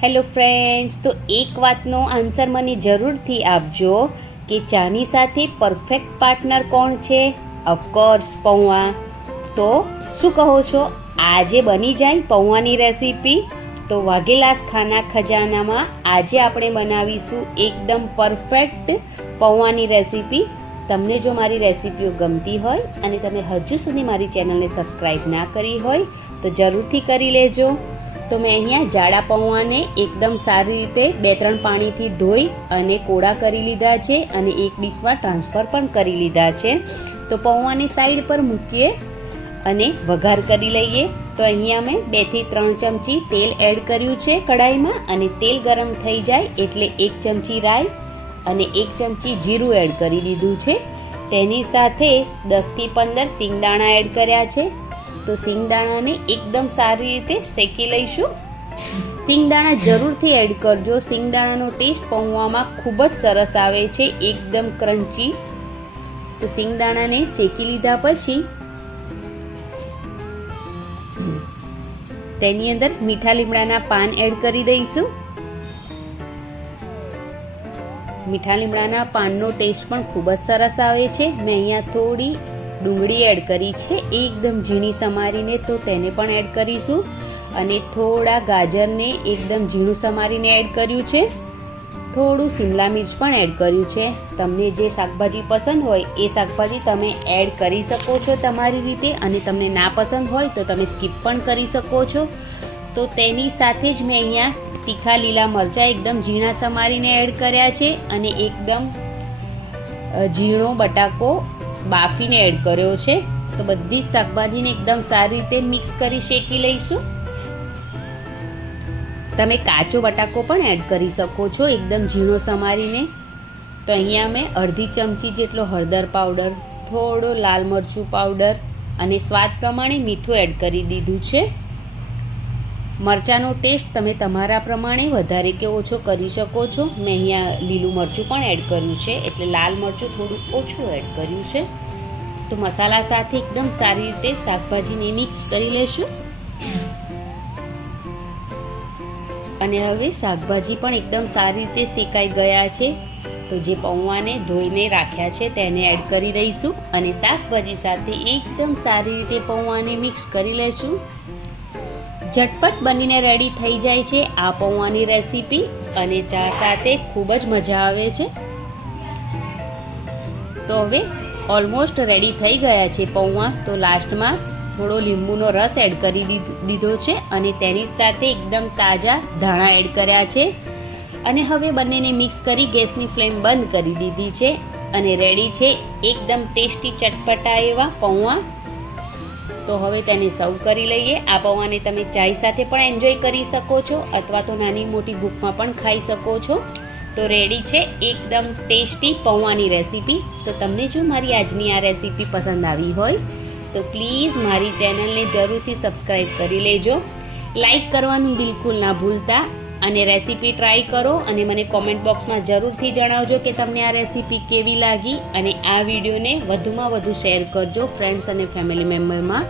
Hello friends, તો એક વાતનો આન્સર મને જરૂરથી આપજો કે ચાની સાથે પરફેક્ટ પાર્ટનર કોણ છે? ઓફકોર્સ પૌવા. તો શું કહો છો, આજે બની જાય પૌવાની રેસીપી? તો વાઘેલાસ ખાના ખજાનામાં આજે આપણે બનાવીશું એકદમ પરફેક્ટ પૌવાની રેસીપી. તમને જો મારી રેસીપીઓ ગમતી હોય અને તમે હજુ સુધી મારી ચેનલને સબસ્ક્રાઈબ ના કરી હોય તો જરૂરથી કરી લેજો. તો મેં અહીંયા જાડા પૌવાને એકદમ સારી રીતે 2-3 પાણીથી ધોઈ અને કોળા કરી લીધા છે અને એક ડીશમાં ટ્રાન્સફર પણ કરી લીધા છે. તો પૌવાની સાઈડ પર મૂકીએ અને વઘાર કરી લઈએ. તો અહીંયા મેં 2 થી 3 ચમચી તેલ એડ કર્યું છે કઢાઈમાં, અને તેલ ગરમ થઈ જાય એટલે 1 ચમચી રાઈ અને 1 ચમચી જીરું એડ કરી દીધું છે. તેની સાથે 10 થી 15 સિંગદાણા એડ કર્યા છે. તો સિંગદાણાને એકદમ સારી રીતે શેકી લઈશું. સિંગદાણા જરૂરથી એડ કરજો. સિંગદાણાનો ટેસ્ટ પૌવામાં ખૂબ જ સરસ આવે છે, એકદમ ક્રન્ચી. તો સિંગદાણાને શેકી લીધા પછી તેની અંદર મીઠા લીમડાના પાન એડ કરી દઈશું. મીઠા લીમડાના પાનનો ટેસ્ટ પણ ખૂબ જ સરસ આવે છે. મેં અહીંયા થોડી ડુંગળી એડ કરી છે, એકદમ ઝીણી સમારીને, તો તેને પણ એડ કરીશું. અને થોડા ગાજરને એકદમ ઝીણું સમારીને એડ કર્યું છે. થોડું શિમલા મિર્ચ પણ એડ કર્યું છે. તમને જે શાકભાજી પસંદ હોય એ શાકભાજી તમે એડ કરી શકો છો તમારી રીતે, અને તમને ના પસંદ હોય તો તમે સ્કીપ પણ કરી શકો છો. તો તેની સાથે જ મેં અહીંયા તીખા લીલા મરચાં એકદમ ઝીણા સમારીને એડ કર્યા છે, અને એકદમ ઝીણો બટાકો બાફીને એડ કર્યો છે. તો બધી જ શાકભાજીને એકદમ સારી રીતે મિક્સ કરી શેકી લઈશું. તમે કાચો બટાકો પણ એડ કરી શકો છો એકદમ ઝીણો સમારીને. તો અહીંયા મેં અડધી ચમચી જેટલો હળદર પાવડર, થોડો લાલ મરચું પાવડર અને સ્વાદ પ્રમાણે મીઠું એડ કરી દીધું છે. મરચાંનો ટેસ્ટ તમે તમારા પ્રમાણે વધારે કે ઓછો કરી શકો છો. મેં અહીંયા લીલું મરચું પણ એડ કર્યું છે, એટલે લાલ મરચું થોડું ઓછું એડ કર્યું છે. તો મસાલા સાથે એકદમ સારી રીતે શાકભાજીને મિક્સ કરી લેશું. અને હવે શાકભાજી પણ એકદમ સારી રીતે શેકાઈ ગયા છે. તો જે પૌવાને ધોઈને રાખ્યા છે તેને એડ કરી દઈશું, અને શાકભાજી સાથે એકદમ સારી રીતે પૌવાને મિક્સ કરી લેશું. ઝટપટ બનીને રેડી થઈ જાય છે આ પૌવાની રેસીપી, અને ચા સાથે ખૂબ જ મજા આવે છે. તો હવે ઓલમોસ્ટ રેડી થઈ ગયા છે પૌવા. તો લાસ્ટમાં થોડો લીંબુનો રસ એડ કરી દીધો છે, અને તેની સાથે એકદમ તાજા ધાણા એડ કર્યા છે. અને હવે બંનેને મિક્સ કરી ગેસની ફ્લેમ બંધ કરી દીધી છે, અને રેડી છે એકદમ ટેસ્ટી ચટપટા એવા પૌવા. તો હવે તેને સર્વ કરી લઈએ. આ પૌવાને તમે ચાય સાથે પણ એન્જોય કરી શકો છો, અથવા તો નાની મોટી ભૂખમાં પણ ખાઈ શકો છો. તો રેડી છે એકદમ ટેસ્ટી પૌવાની રેસીપી. તો તમને જો મારી આજની આ રેસીપી પસંદ આવી હોય તો પ્લીઝ મારી ચેનલને જરૂરથી સબસ્ક્રાઈબ કરી લેજો. લાઈક કરવાનું બિલકુલ ના ભૂલતા, અને રેસીપી ટ્રાય કરો અને મને કોમેન્ટ બોક્સમાં જરૂરથી જણાવજો કે તમને આ રેસીપી કેવી લાગી. અને આ વિડીયોને વધુમાં વધુ શેર કરજો ફ્રેન્ડ્સ અને ફેમિલી મેમ્બરમાં.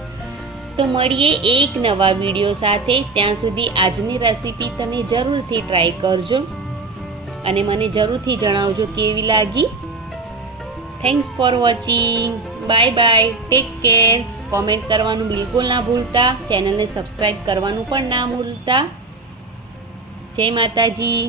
તો મળીએ એક નવા વિડીયો સાથે. ત્યાં સુધી આજની રેસીપી તમે જરૂરથી ટ્રાય કરજો અને મને જરૂરથી જણાવજો કેવી લાગી. Thanks for watching. Bye bye. Take care. Comment કરવાનું બિલકુલ ના ભૂલતા. ચેનલને સબસ્ક્રાઈબ કરવાનું પણ ના ભૂલતા. જય માતાજી.